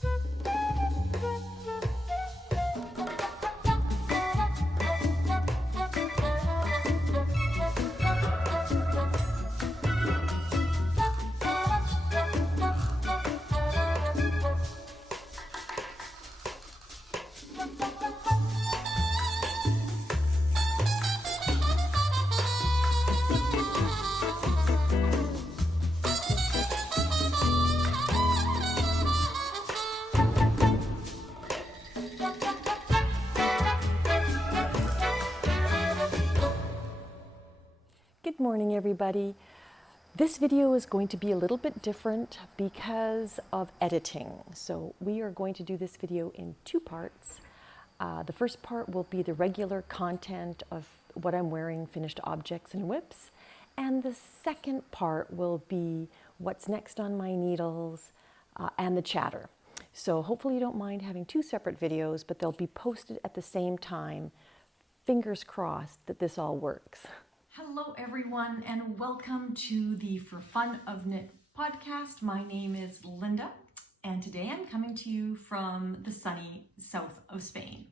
Good morning, everybody. This video is going to be a little bit different because of editing. So we are going to do this video in two parts. The first part will be the regular content of what I'm wearing, finished objects and whips. And the second part will be what's next on my needles and the chatter. So hopefully you don't mind having two separate videos, but they'll be posted at the same time. Fingers crossed that this all works. Hello everyone, and welcome to the For Fun of Knit podcast. My name is Linda, and today I'm coming to you from the sunny south of Spain.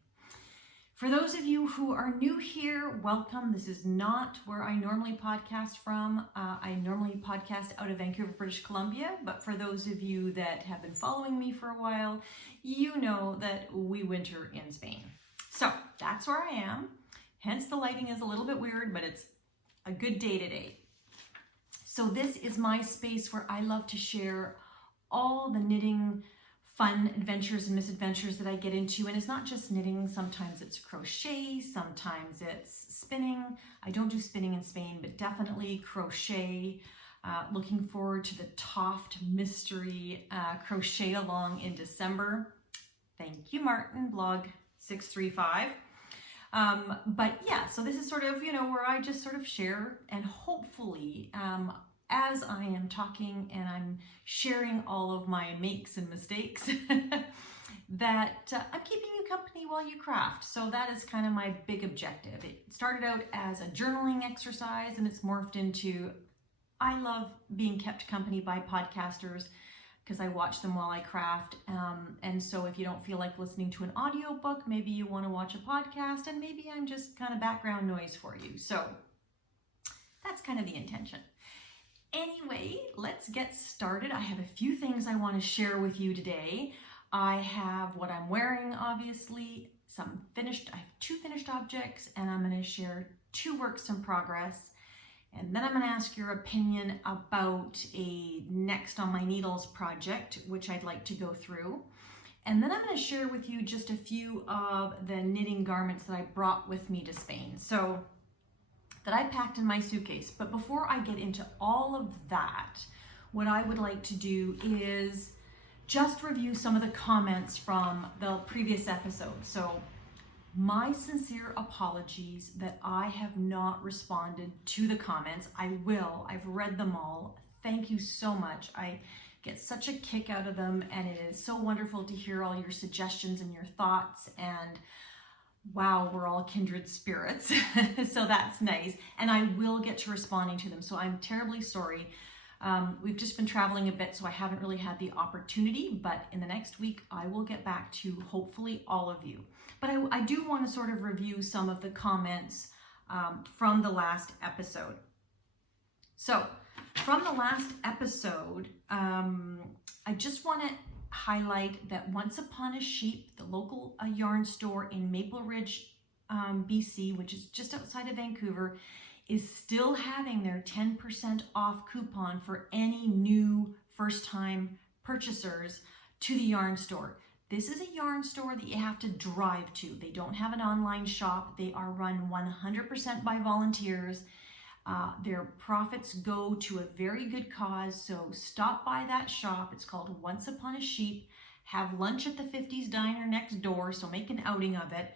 For those of you who are new here, welcome. This is not where I normally podcast from. I normally podcast out of Vancouver, British Columbia, but for those of you that have been following me for a while, you know that we winter in Spain. So that's where I am. Hence the lighting is a little bit weird, but it's a good day today. So this is my space where I love to share all the knitting fun adventures and misadventures that I get into. And it's not just knitting, sometimes it's crochet, sometimes it's spinning. I don't do spinning in Spain, but definitely crochet. Looking forward to the Toft Mystery crochet along in December. Thank you, Martin, blog 635. But yeah, so this is sort of, where I just sort of share, and hopefully, as I am talking and I'm sharing all of my makes and mistakes, that I'm keeping you company while you craft. So that is kind of my big objective. It started out as a journaling exercise, and it's morphed into, I love being kept company by podcasters, because I watch them while I craft. And so if you don't feel like listening to an audiobook, maybe you want to watch a podcast, and maybe I'm just kind of background noise for you. So that's kind of the intention. Anyway, let's get started. I have a few things I want to share with you today. I have what I'm wearing, obviously, I have two finished objects, and I'm going to share two works in progress. And then I'm going to ask your opinion about a next on my needles project, which I'd like to go through. And then I'm going to share with you just a few of the knitting garments that I brought with me to Spain, so that I packed in my suitcase. But before I get into all of that, what I would like to do is just review some of the comments from the previous episode. So my sincere apologies that I have not responded to the comments. I will. I've read them all. Thank you so much. I get such a kick out of them, and it is so wonderful to hear all your suggestions and your thoughts, and wow, we're all kindred spirits. So that's nice, and I will get to responding to them. So I'm terribly sorry. We've just been traveling a bit, so I haven't really had the opportunity, but in the next week, I will get back to hopefully all of you. But I do want to sort of review some of the comments from the last episode. So from the last episode, I just want to highlight that Once Upon a Sheep, the local yarn store in Maple Ridge, BC, which is just outside of Vancouver, is still having their 10% off coupon for any new first-time purchasers to the yarn store. This is a yarn store that you have to drive to. They don't have an online shop. They are run 100% by volunteers. Their profits go to a very good cause, so stop by that shop. It's called Once Upon a Sheep. Have lunch at the 50s diner next door, so make an outing of it.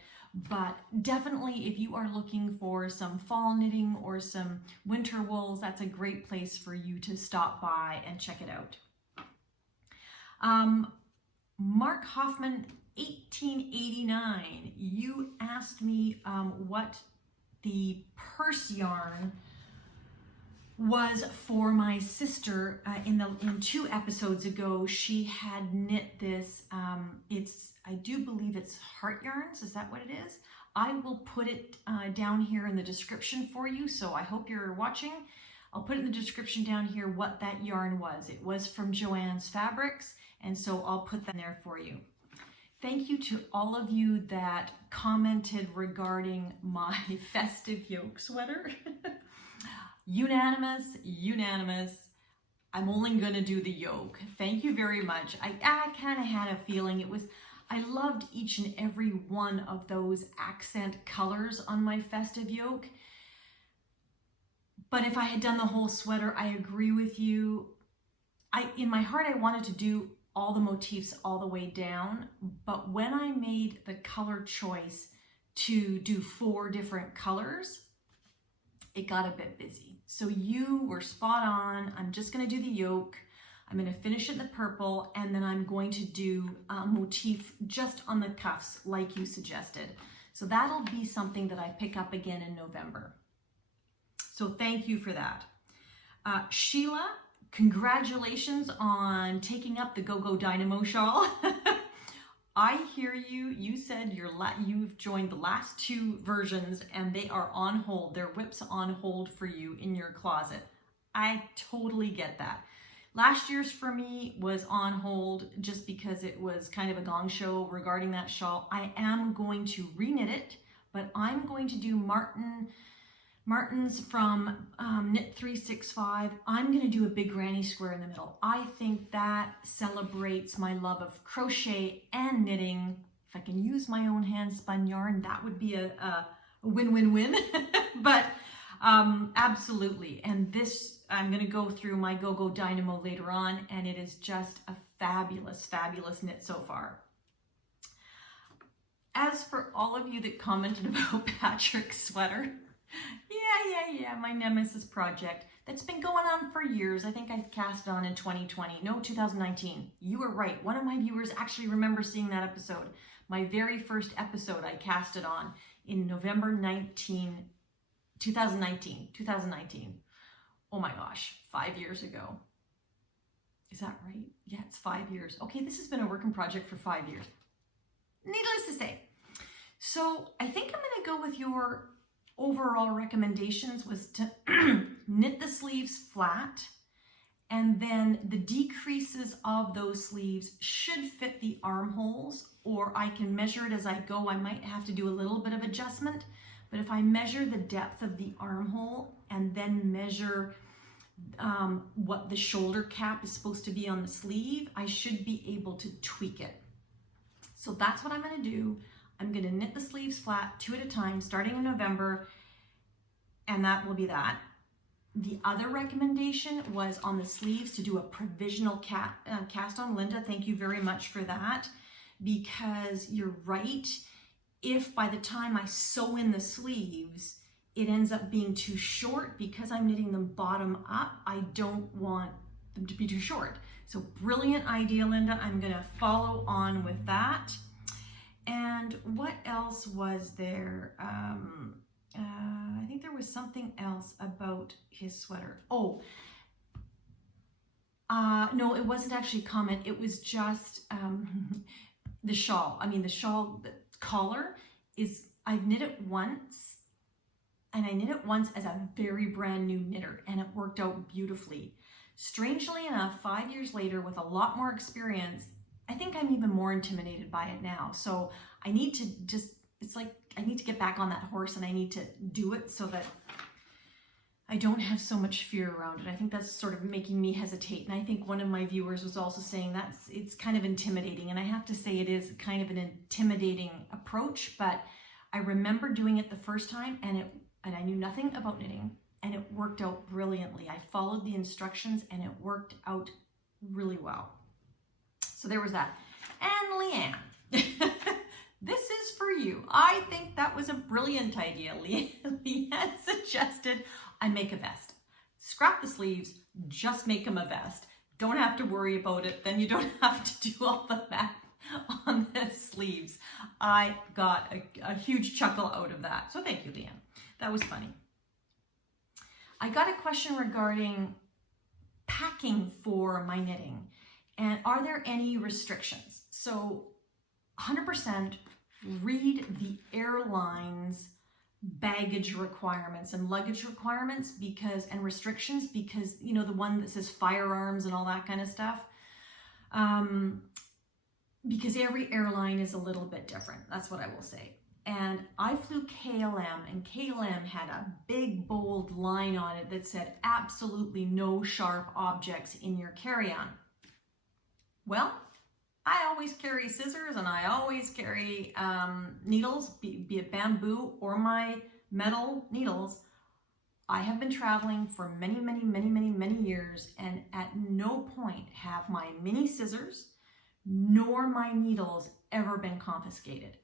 But definitely, if you are looking for some fall knitting or some winter wools, that's a great place for you to stop by and check it out. Mark Hoffman, 1889, you asked me what the purse yarn was for my sister. In 2 episodes ago, she had knit this. I do believe it's heart yarns. Is that what it is? I will put it down here in the description for you. So I hope you're watching. I'll put in the description down here what that yarn was. It was from Joanne's Fabrics, and so I'll put that there for you. Thank you to all of you that commented regarding my festive yoke sweater. Unanimous, unanimous. I'm only gonna do the yoke. Thank you very much. I kind of had a feeling I loved each and every one of those accent colors on my festive yoke. But if I had done the whole sweater, I agree with you. In my heart, I wanted to do all the motifs all the way down. But when I made the color choice to do 4 different colors, it got a bit busy. So you were spot on. I'm just gonna do the yoke. I'm gonna finish it in the purple, and then I'm going to do a motif just on the cuffs like you suggested. So that'll be something that I pick up again in November. So thank you for that. Sheila, congratulations on taking up the Go-Go Dynamo shawl. I hear you. You said you've joined the last 2 versions and they are on hold. Their whip's on hold for you in your closet. I totally get that. Last year's for me was on hold just because it was kind of a gong show regarding that shawl. I am going to reknit it, but I'm going to do Martin's from Knit 365. I'm going to do a big granny square in the middle. I think that celebrates my love of crochet and knitting. If I can use my own hand spun yarn, that would be a win-win-win. But absolutely. And this, I'm going to go through my Go-Go Dynamo later on, and it is just a fabulous, fabulous knit so far. As for all of you that commented about Patrick's sweater, yeah, my Nemesis project that's been going on for years. I think I cast it on in 2019. You were right. One of my viewers actually remembers seeing that episode. My very first episode I cast it on in November 2019. Oh my gosh, 5 years ago. Is that right? Yeah, it's 5 years. Okay, this has been a working project for 5 years. Needless to say. So I think I'm going to go with your overall recommendations was to knit the sleeves flat, and then the decreases of those sleeves should fit the armholes, or I can measure it as I go. I might have to do a little bit of adjustment, but if I measure the depth of the armhole and then measure what the shoulder cap is supposed to be on the sleeve, I should be able to tweak it. So that's what I'm going to do. I'm going to knit the sleeves flat 2 at a time starting in November, and that will be that. The other recommendation was on the sleeves to do a provisional cast on. Linda, thank you very much for that, because you're right. If by the time I sew in the sleeves, it ends up being too short because I'm knitting them bottom up, I don't want them to be too short. So brilliant idea, Linda. I'm going to follow on with that. And what else was there? I think there was something else about his sweater. Oh, no, it wasn't actually a comment. It was just the shawl. I mean, the shawl, the collar is, I've knit it once, and I knit it once as a very brand new knitter, and it worked out beautifully. Strangely enough, 5 years later, with a lot more experience, I think I'm even more intimidated by it now. So I need to just, it's like, I need to get back on that horse, and I need to do it so that I don't have so much fear around it. I think that's sort of making me hesitate. And I think one of my viewers was also saying it's kind of intimidating. And I have to say it is kind of an intimidating approach, but I remember doing it the first time, and I knew nothing about knitting, and it worked out brilliantly. I followed the instructions, and it worked out really well. So there was that. And Leanne, this is for you. I think that was a brilliant idea. Leanne suggested I make a vest. Scrap the sleeves, just make them a vest. Don't have to worry about it. Then you don't have to do all the math on the sleeves. I got a huge chuckle out of that. So thank you, Leanne. That was funny. I got a question regarding packing for my knitting, and are there any restrictions? So 100% read the airline's baggage requirements and luggage requirements and restrictions, because you know, the one that says firearms and all that kind of stuff, because every airline is a little bit different. That's what I will say. And I flew KLM, and KLM had a big bold line on it that said absolutely no sharp objects in your carry-on. Well, I always carry scissors, and I always carry needles, be it bamboo or my metal needles. I have been traveling for many years, and at no point have my mini scissors nor my needles ever been confiscated.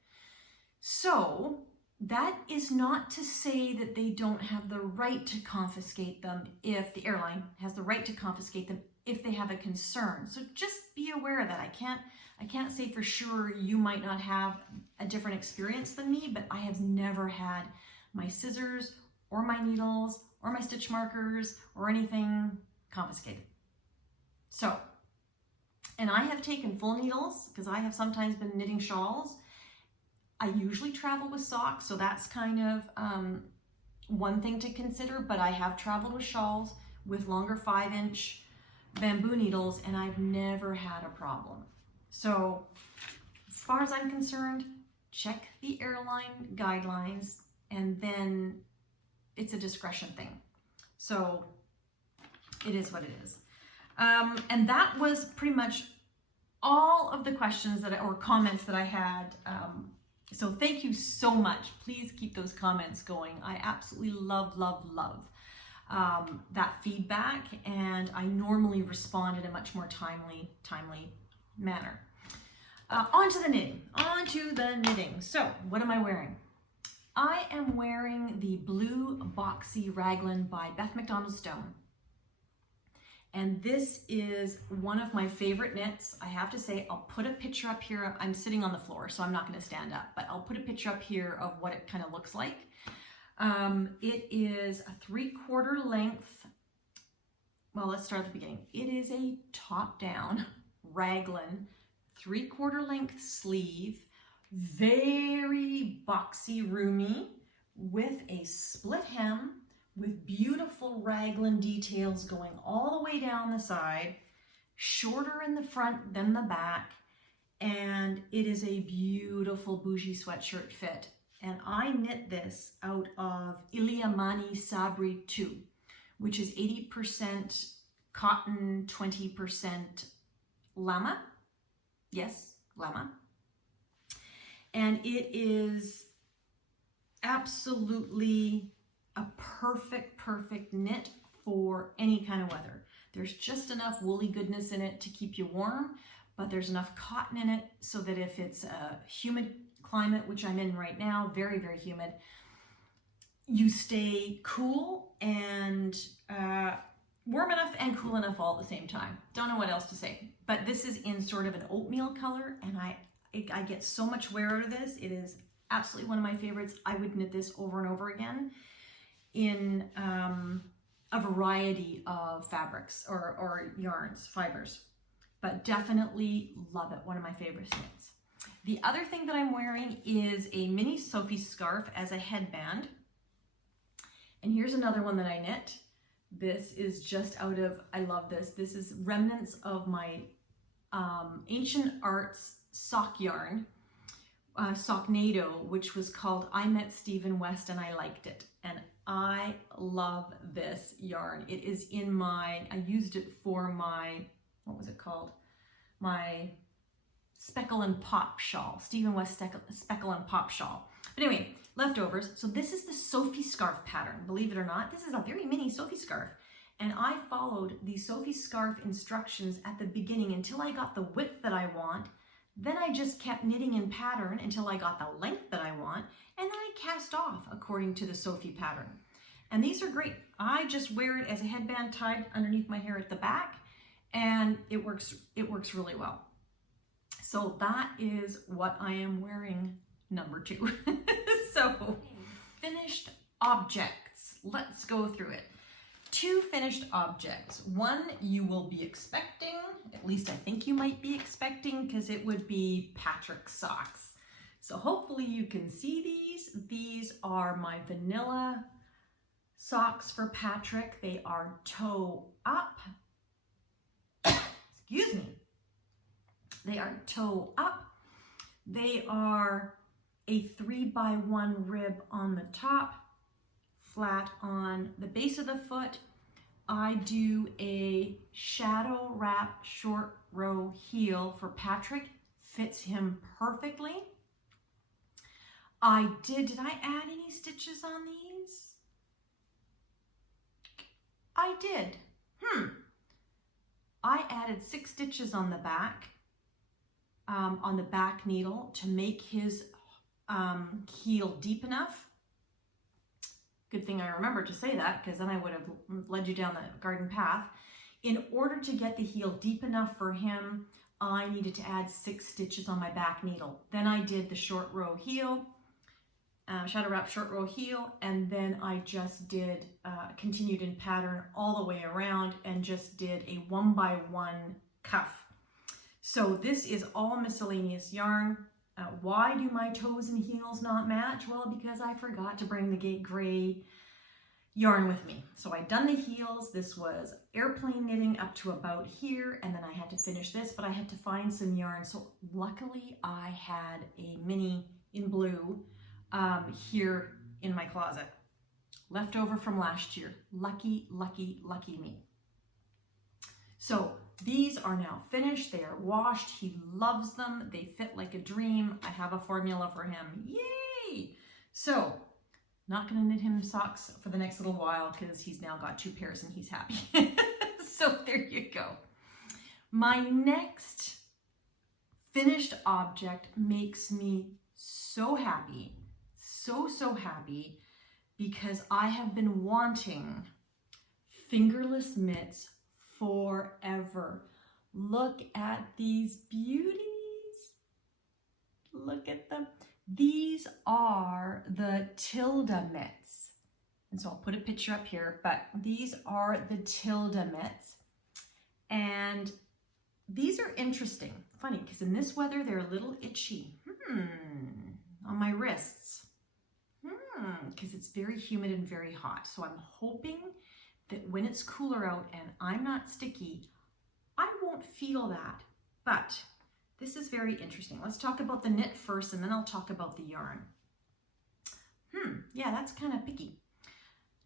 So that is not to say that they don't have the right to confiscate them, if the airline has the right to confiscate them if they have a concern. So just be aware of that. I can't say for sure. You might not have a different experience than me, but I have never had my scissors or my needles or my stitch markers or anything confiscated. So, and I have taken full needles because I have sometimes been knitting shawls. I usually travel with socks, so that's kind of one thing to consider, but I have traveled with shawls with longer 5-inch bamboo needles, and I've never had a problem. So as far as I'm concerned, check the airline guidelines, and then it's a discretion thing. So it is what it is. And that was pretty much all of the questions or comments that I had. So thank you so much. Please keep those comments going. I absolutely love that feedback, and I normally respond in a much more timely manner. On to the knitting. So what am I wearing? I am wearing the blue Boxy Raglan by Beth MacDonald Stone. And this is one of my favorite knits. I have to say, I'll put a picture up here. I'm sitting on the floor, so I'm not going to stand up, but I'll put a picture up here of what it kind of looks like. It is a 3/4 length. Well, let's start at the beginning. It is a top-down Raglan 3/4 length sleeve, very boxy, roomy, with a split hem, with beautiful Raglan details going all the way down the side, shorter in the front than the back, and it is a beautiful bougie sweatshirt fit. And I knit this out of Ilga Sabri 2, which is 80% cotton, 20% llama. Yes, llama. And it is absolutely a perfect knit for any kind of weather. There's just enough woolly goodness in it to keep you warm, but there's enough cotton in it so that if it's a humid climate, which I'm in right now, very humid, you stay cool and warm enough and cool enough all at the same time. Don't know what else to say, but this is in sort of an oatmeal color, and I get so much wear out of this. It is absolutely one of my favorites. I would knit this over and over again in a variety of fabrics or yarns, fibers, but definitely love it. One of my favorite knits. The other thing that I'm wearing is a mini Sophie scarf as a headband. And here's another one that I knit. This is just out of, I love this. This is remnants of my Ancient Arts sock yarn, Socknado, which was called I Met Stephen West and I Liked It. And I love this yarn. It is in my, I used it for my, what was it called? My Speckle and Pop shawl, Stephen West Speckle and Pop shawl. But anyway, leftovers. So this is the Sophie scarf pattern. Believe it or not, this is a very mini Sophie scarf. And I followed the Sophie scarf instructions at the beginning until I got the width that I want. Then I just kept knitting in pattern until I got the length that I want. And then I cast off according to the Sophie pattern. And these are great. I just wear it as a headband tied underneath my hair at the back, and it works really well. So that is what I am wearing, number 2. So, finished objects. Let's go through it. two finished objects. One you will be expecting, at least I think you might be expecting, because it would be Patrick's socks. So hopefully you can see these. These are my vanilla socks for Patrick. They are toe up. Excuse me. They are toe up. They are a 3x1 rib on the top, flat on the base of the foot. I do a shadow wrap short row heel for Patrick. Fits him perfectly. Did I add any stitches on these? I did. I added 6 stitches on the back needle to make his heel deep enough. Good thing I remembered to say that, because then I would have led you down the garden path. In order to get the heel deep enough for him, I needed to add 6 stitches on my back needle. Then I did the short row heel, shadow wrap short row heel, and then I just did continued in pattern all the way around and just did a 1x1 cuff. So this is all miscellaneous yarn. Why do my toes and heels not match? Well, because I forgot to bring the gray yarn with me. So I'd done the heels. This was airplane knitting up to about here, and then I had to finish this, but I had to find some yarn. So luckily I had a mini in blue here in my closet, left over from last year. Lucky, lucky, lucky me. So these are now finished. They are washed. He loves them. They fit like a dream. I have a formula for him. Yay! So not going to knit him socks for the next little while because he's now got 2 pairs and he's happy. So there you go. My next finished object makes me so happy, so happy, because I have been wanting fingerless mitts forever. Look at these beauties. Look at them. These are the Tilda mitts. And so I'll put a picture up here, but these are the Tilda mitts. And these are interesting. Funny, because in this weather, they're a little itchy. On my wrists. Because it's very humid and very hot. So I'm hoping that when it's cooler out and I'm not sticky, I won't feel that. But this is very interesting. Let's talk about the knit first, and then I'll talk about the yarn. Yeah, that's kind of picky.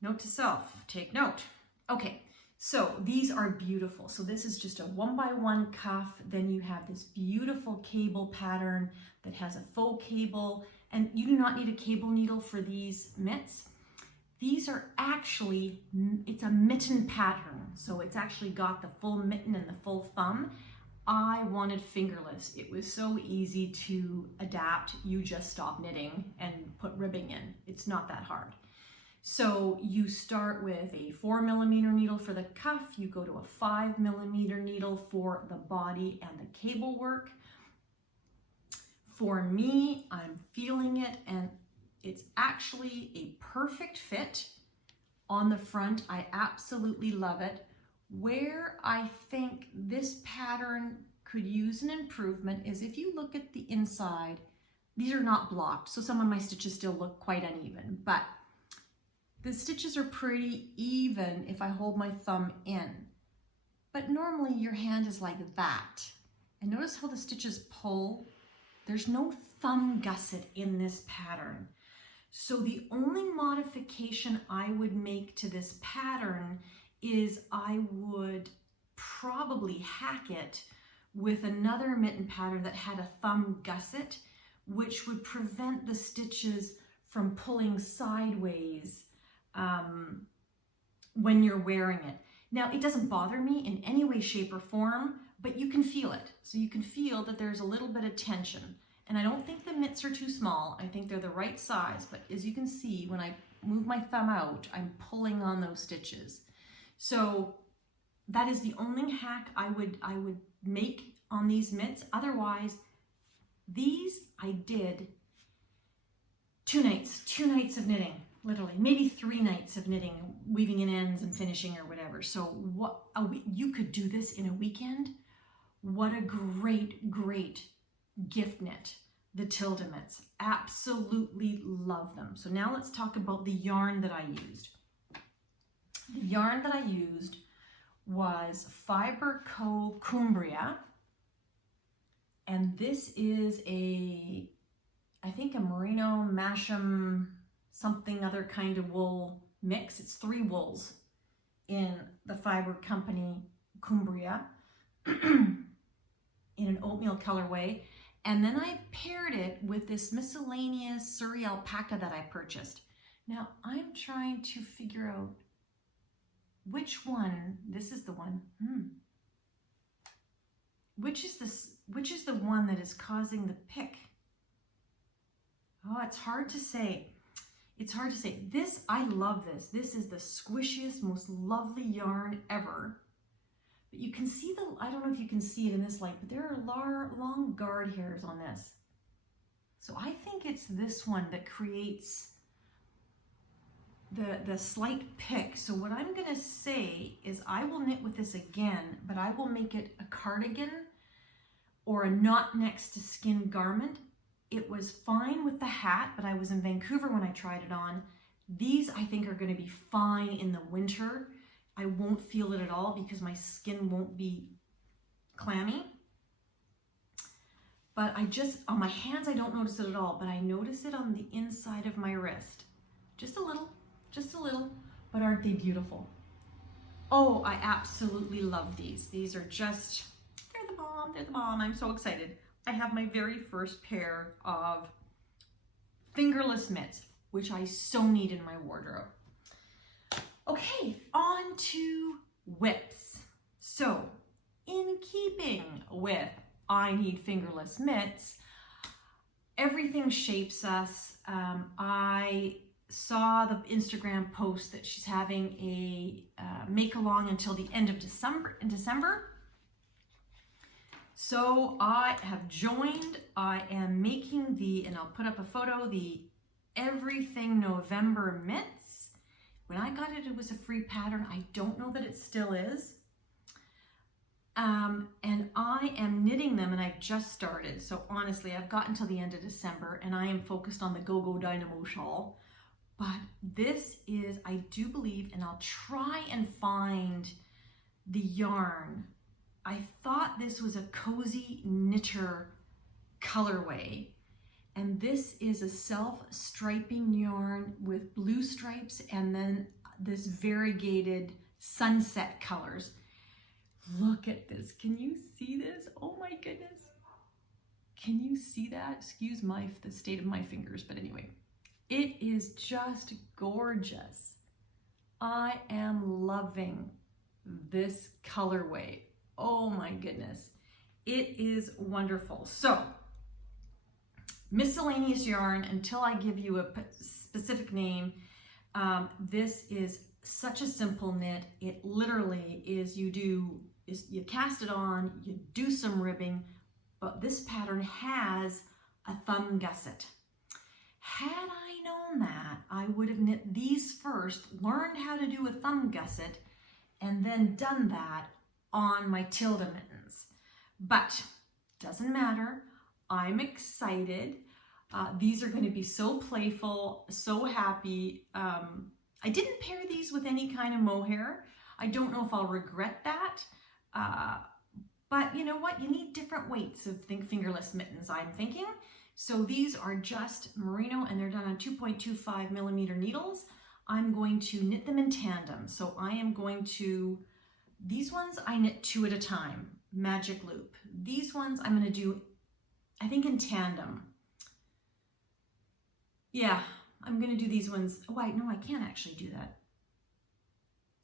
Note to self, take note. Okay, so these are beautiful. So this is just a 1x1 cuff. Then you have this beautiful cable pattern that has a faux cable, and you do not need a cable needle for these mitts. These are actually, it's a mitten pattern. So it's actually got the full mitten and the full thumb. I wanted fingerless. It was so easy to adapt. You just stop knitting and put ribbing in. It's not that hard. So you start with a 4mm needle for the cuff. You go to a 5mm needle for the body and the cable work. For me, I'm feeling it, and it's actually a perfect fit on the front. I absolutely love it. Where I think this pattern could use an improvement is if you look at the inside, these are not blocked. So some of my stitches still look quite uneven, but the stitches are pretty even if I hold my thumb in. But normally your hand is like that. And notice how the stitches pull. There's no thumb gusset in this pattern. So the only modification I would make to this pattern is I would probably hack it with another mitten pattern that had a thumb gusset, which would prevent the stitches from pulling sideways when you're wearing it. Now, it doesn't bother me in any way, shape, or form, but you can feel it. So you can feel that there's a little bit of tension. And I don't think the mitts are too small. I think they're the right size, but as you can see, when I move my thumb out, I'm pulling on those stitches. So that is the only hack I would make on these mitts. Otherwise, these I did 2 nights of knitting. literally maybe 3 nights of knitting, weaving in ends and finishing or whatever. So what you could do this in a weekend. What a great gift knit, the Tilda mitts. Absolutely love them. So now let's talk about the yarn that I used. The yarn that I used was Fiber Co. Cumbria, and this is I think a merino masham something other kind of wool mix. It's 3 wools in the Fiber Company Cumbria in an oatmeal colorway, and then I paired it with this miscellaneous Surrey alpaca that I purchased. Now I'm trying to figure out which one. This is the one. Which is the one that is causing the pick? Oh, it's hard to say. It's hard to say. This, I love this. This is the squishiest, most lovely yarn ever. But you can see I don't know if you can see it in this light, but there are long guard hairs on this. So I think it's this one that creates the slight pick. So what I'm gonna say is I will knit with this again, but I will make it a cardigan or a not next to skin garment. It was fine with the hat, but I was in Vancouver when I tried it on. These I think are gonna be fine in the winter. I won't feel it at all because my skin won't be clammy. But on my hands, I don't notice it at all, but I notice it on the inside of my wrist. Just a little, but aren't they beautiful? Oh, I absolutely love these. These are just, they're the bomb. I'm so excited. I have my very first pair of fingerless mitts, which I so need in my wardrobe. Okay, on to whips. So, in keeping with I need fingerless mitts, Everything Shapes Us. I saw the Instagram post that she's having a make along until the end of December. So I have joined. I am making and I'll put up a photo, the Everything November mitts. When I got it, it was a free pattern. I don't know that it still is. And I am knitting them, and I've just started. So honestly, I've gotten till the end of December, and I am focused on the Go-Go Dynamo shawl. But this is, I do believe, and I'll try and find the yarn. I thought this was a cozy knitter colorway. And this is a self-striping yarn with blue stripes and then this variegated sunset colors. Look at this. Can you see this? Oh my goodness. Can you see that? Excuse the state of my fingers, but anyway, it is just gorgeous. I am loving this colorway. Oh my goodness. It is wonderful. So, miscellaneous yarn, until I give you a specific name, this is such a simple knit. It literally is you cast it on, you do some ribbing, but this pattern has a thumb gusset. Had I known that, I would have knit these first, learned how to do a thumb gusset, and then done that on my Tilda mittens. But doesn't matter. I'm excited. These are going to be so playful, so happy. I didn't pair these with any kind of mohair. I don't know if I'll regret that. But you know what? You need different weights of fingerless mittens, I'm thinking. So these are just merino, and they're done on 2.25 millimeter needles. I'm going to knit them in tandem. So I am going to, these ones I knit 2 at a time, magic loop. These ones I'm going to do, I think, in tandem. Yeah, I'm going to do these ones. Oh, wait, no, I can't actually do that.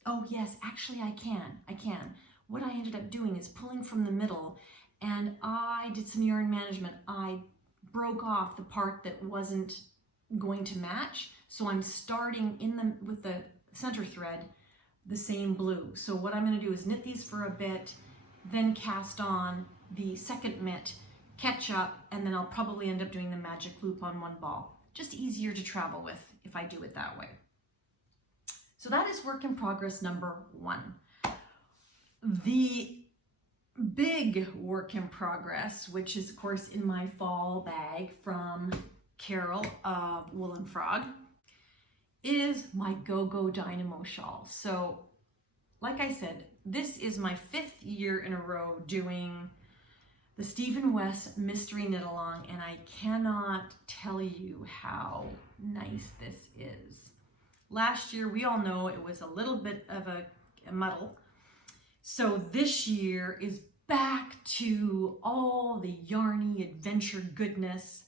Oh, yes, actually I can. What I ended up doing is pulling from the middle, and I did some yarn management. I broke off the part that wasn't going to match, so I'm starting with the center thread the same blue. So what I'm going to do is knit these for a bit, then cast on the second mitt, catch up, and then I'll probably end up doing the magic loop on one ball. Just easier to travel with if I do it that way. So that is work in progress number 1. The big work in progress, which is of course in my fall bag from Carol of Woolen Frog, is my Go-Go Dynamo shawl. So like I said, this is my 5th year in a row doing the Stephen West Mystery Knit Along, and I cannot tell you how nice this is. Last year, we all know it was a little bit of a muddle. So this year is back to all the yarny adventure goodness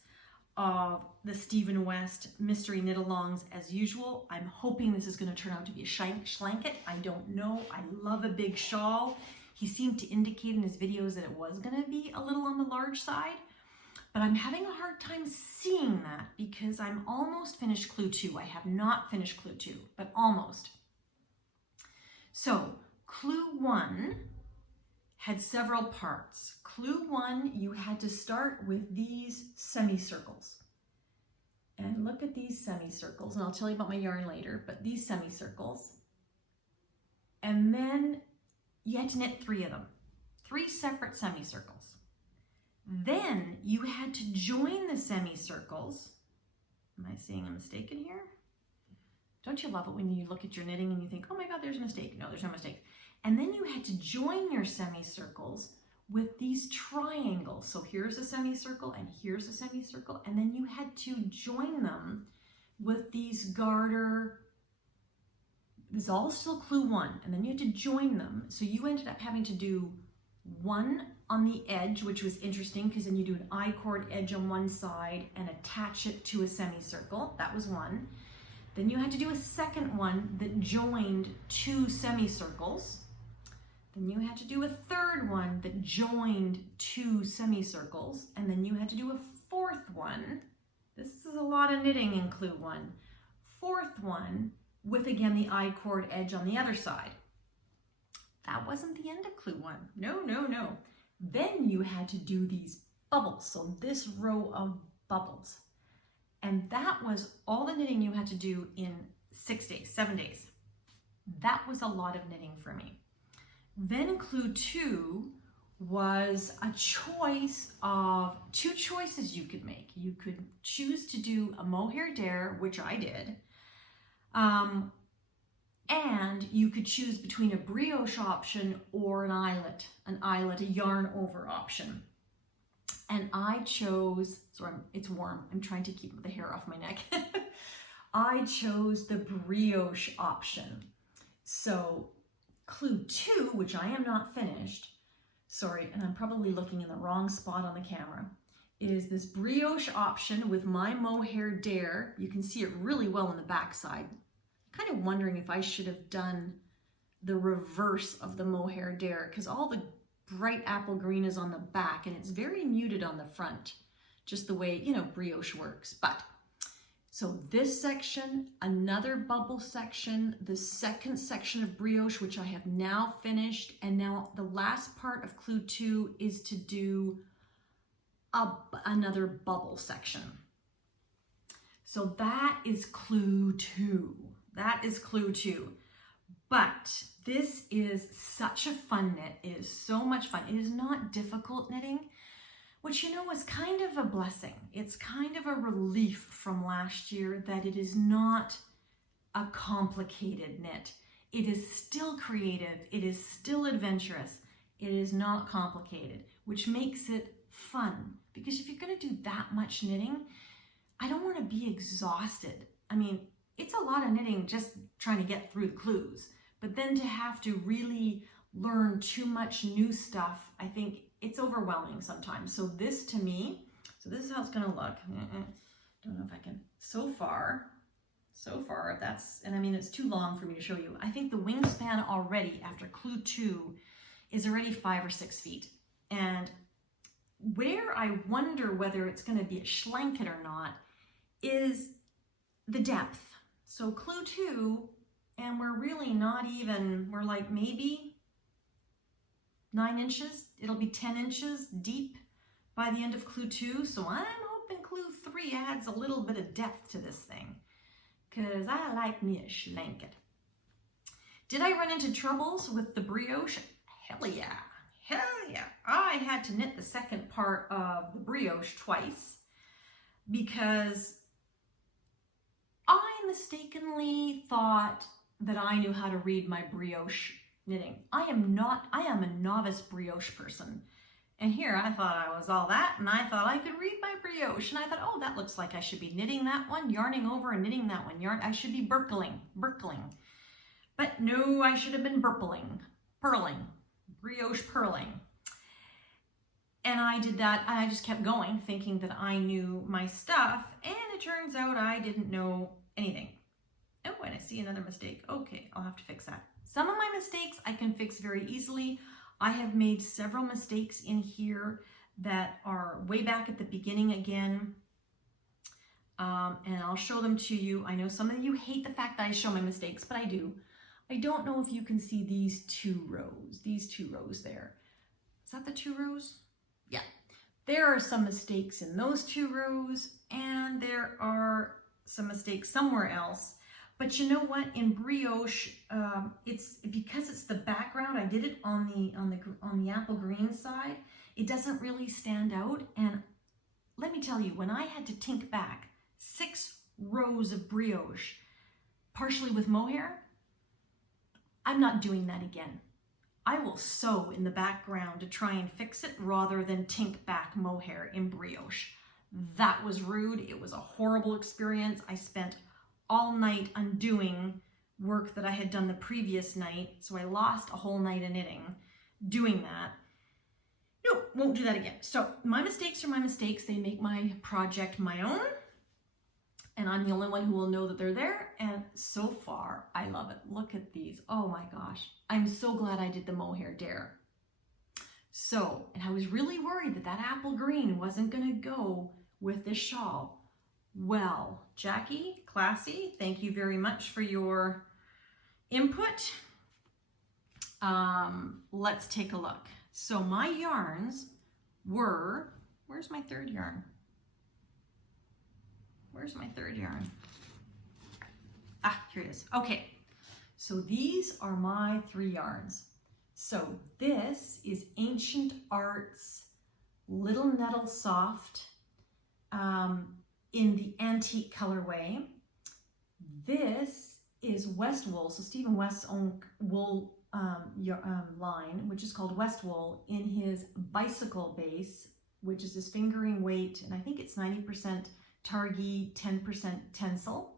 of the Stephen West Mystery Knit-Alongs as usual. I'm hoping this is going to turn out to be a schlanket. I don't know. I love a big shawl. He seemed to indicate in his videos that it was going to be a little on the large side, but I'm having a hard time seeing that because I'm almost finished clue 2. I have not finished clue 2, but almost. So clue 1 had several parts. Clue 1, you had to start with these semicircles. And look at these semicircles, and I'll tell you about my yarn later, but these semicircles. And then you had to knit 3 of them, 3 separate semicircles. Then you had to join the semicircles. Am I seeing a mistake in here? Don't you love it when you look at your knitting and you think, oh my God, there's a mistake. No, there's no mistake. And then you had to join your semicircles with these triangles. So here's a semicircle and here's a semicircle. And then you had to join them with these garter. This is all still clue 1. And then you had to join them. So you ended up having to do 1 on the edge, which was interesting because then you do an I-cord edge on one side and attach it to a semicircle. That was 1. Then you had to do a second one that joined 2 semicircles. Then you had to do a third one that joined 2 semicircles. And then you had to do a 4th one. This is a lot of knitting in clue 1. 4th one with, again, the I-cord edge on the other side. That wasn't the end of clue 1. No, no, no. Then you had to do these bubbles. So this row of bubbles. And that was all the knitting you had to do in 6 days, 7 days. That was a lot of knitting for me. Then clue 2 was a choice of 2 choices you could make. You could choose to do a mohair dare, which I did, and you could choose between a brioche option or an eyelet, a yarn over option. And I chose, sorry, it's warm. I'm trying to keep the hair off my neck. I chose the brioche option. So clue 2, which I am not finished, sorry, and I'm probably looking in the wrong spot on the camera, is this brioche option with my mohair dare. You can see it really well on the back side. I'm kind of wondering if I should have done the reverse of the mohair dare because all the bright apple green is on the back and it's very muted on the front, just the way, you know, brioche works. But so this section, another bubble section, the second section of brioche, which I have now finished. And now the last part of clue 2 is to do another bubble section. So that is clue 2. That is clue 2. But this is such a fun knit. It is so much fun. It is not difficult knitting, which, you know, is kind of a blessing. It's kind of a relief from last year that it is not a complicated knit. It is still creative. It is still adventurous. It is not complicated, which makes it fun. Because if you're going to do that much knitting, I don't want to be exhausted. I mean, it's a lot of knitting just trying to get through the clues. But then to have to really learn too much new stuff, I think it's overwhelming sometimes. So this to me, so this is how it's going to look. Don't know if I can. So far, that's, and I mean, it's too long for me to show you. I think the wingspan already after clue 2 is already 5 or 6 feet. And where I wonder whether it's going to be a schlanket or not is the depth. So clue 2, and we're really not even, we're like maybe 9 inches. It'll be 10 inches deep by the end of clue 2. So I'm hoping clue 3 adds a little bit of depth to this thing. because I like me a blanket. Did I run into troubles with the brioche? Hell yeah. Hell yeah. I had to knit the second part of the brioche twice because I mistakenly thought that I knew how to read my brioche knitting. I am a novice brioche person. And here I thought I was all that, and I thought I could read my brioche. And I thought, oh, that looks like I should be knitting that one, yarning over and knitting that one. I should be burkling. But no, I should have been purling, brioche purling. And I did that, I just kept going, thinking that I knew my stuff, and it turns out I didn't know anything. Oh, and I see another mistake. Okay, I'll have to fix that. Some of my mistakes I can fix very easily. I have made several mistakes in here that are way back at the beginning again. And I'll show them to you. I know some of you hate the fact that I show my mistakes, but I do. I don't know if you can see these two rows there. Is that the 2 rows? Yeah. There are some mistakes in those 2 rows, and there are some mistakes somewhere else. But you know what? In brioche, it's because it's the background. I did it on the apple green side. It doesn't really stand out. And let me tell you, when I had to tink back 6 rows of brioche, partially with mohair, I'm not doing that again. I will sew in the background to try and fix it rather than tink back mohair in brioche. That was rude. It was a horrible experience. I spent all night undoing work that I had done the previous night, so I lost a whole night of knitting doing that. No, won't do that again. So my mistakes are my mistakes. They make my project my own, and I'm the only one who will know that they're there, and so far, I love it. Look at these. Oh my gosh. I'm so glad I did the mohair dare. So, and I was really worried that that apple green wasn't going to go with this shawl. Well, Jackie, classy, thank you very much for your input. Let's take a look. So my yarns were, where's my third yarn? Where's my third yarn? Ah, here it is. Okay, so these are my 3 yarns. So this is Ancient Arts Little Nettle Soft in the antique colorway. This is West Wool, so Stephen West's own wool line, which is called West Wool, in his bicycle base, which is his fingering weight, and I think it's 90% Targhee, 10% Tencel,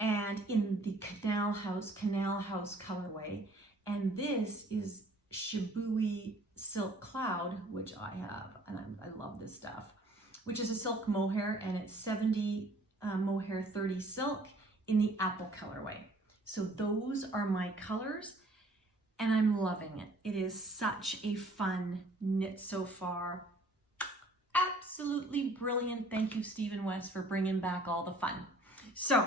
and in the Canal House colorway. And this is Shibui Silk Cloud, which I have, and I love this stuff, which is a silk mohair, and it's 70 mohair, 30 silk in the apple colorway. So those are my colors, and I'm loving it. It is such a fun knit so far. Absolutely brilliant. Thank you, Stephen West, for bringing back all the fun. So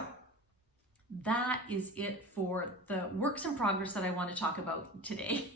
that is it for the works in progress that I want to talk about today.